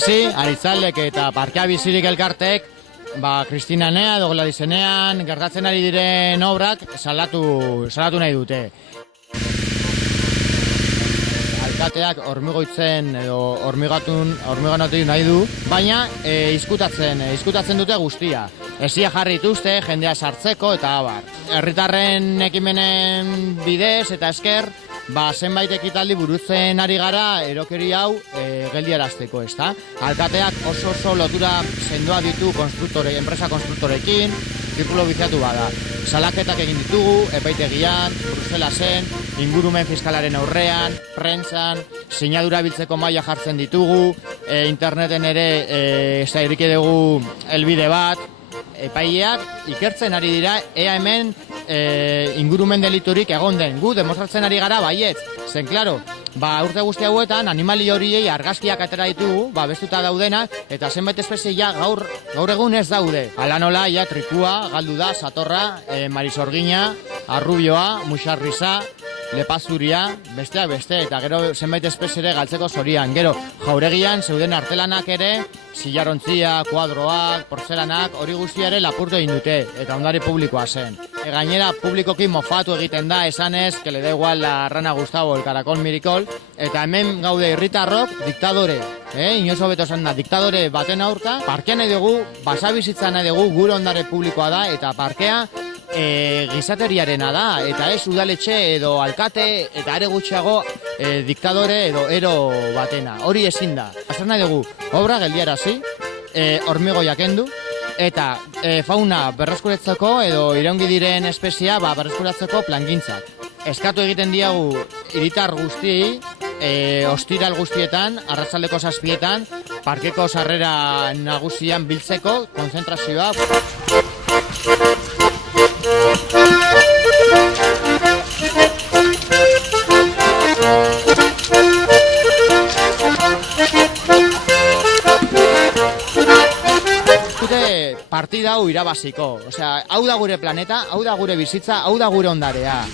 bizi, Aritzaldek eta Parkea Bizirik elkartek, Kristina Nea edo Gladizenean gertatzen ari diren obrak salatu nahi dute. Alkateak hormigoitzen edo hormigonatu nahi du, baina izkutatzen dute guztia. Esia jarri dituzte, jendea sartzeko eta abar. Herritarren ekimenen bidez eta esker, zenbait ekitaldi burutzen ari gara erokeri hau geldiarazteko, ezta? Alkateak oso lotura sendoa ditu enpresa konstruktorekin, zirkulo biziatu bada. Salaketak egin ditugu, epaitegian, Bruselasen, ingurumen fiskalaren aurrean, prentsan, sinadura biltzeko maila jartzen ditugu, interneten ere iriki dugu helbide bat, epaileak ikertzen ari dira, ea hemen ingurumen deliturik egon den. Gu demostratzen ari gara baietz. Zen, klaro, urte guzti hauetan animali horiei argazkiak atera ditugu, bestuta daudenak, eta zenbait espezie gaur egun ez daude. Hala nola, trikua, galdu da, satorra, marisorgina, arrubioa, muxarriza, lepazuria, besteak beste, eta gero zenbait espezie ere galtzeko zorian. Gero, jauregian zeuden artelanak ere, silarontzia, kuadroak, portzelanak, hori guztia ere lapurtu egin dute, eta ondare publikoa zen. Gainera, publikoki mofatu egiten da, esanez, que le da igual la rana Gustavo, el caracol miricol, eta hemen gaude herritarrok diktadore, inozo beto esan da, diktadore baten aurka, parkea nahi dugu, basabizitza nahi dugu, gure ondare publikoa da, eta parkea gizateriarena da, eta ez udaletxe edo alkate, eta are gutxiago diktadore edo ero batena. Hori ezin da. Azar nahi dugu, obra geldiarazi, hormigoiak kendu, eta fauna berreskuratzeko edo iraungi diren espezia berreskuratzeko plangintzak. Eskatu egiten diagu hiritar guztiei, ostiral guztietan, arratsaldeko 7etan, parkeko sarrera nagusian biltzeko konzentrazioa. Partida hau irabaziko. Osea, hau da gure planeta, hau da gure bizitza, hau da gure ondarea.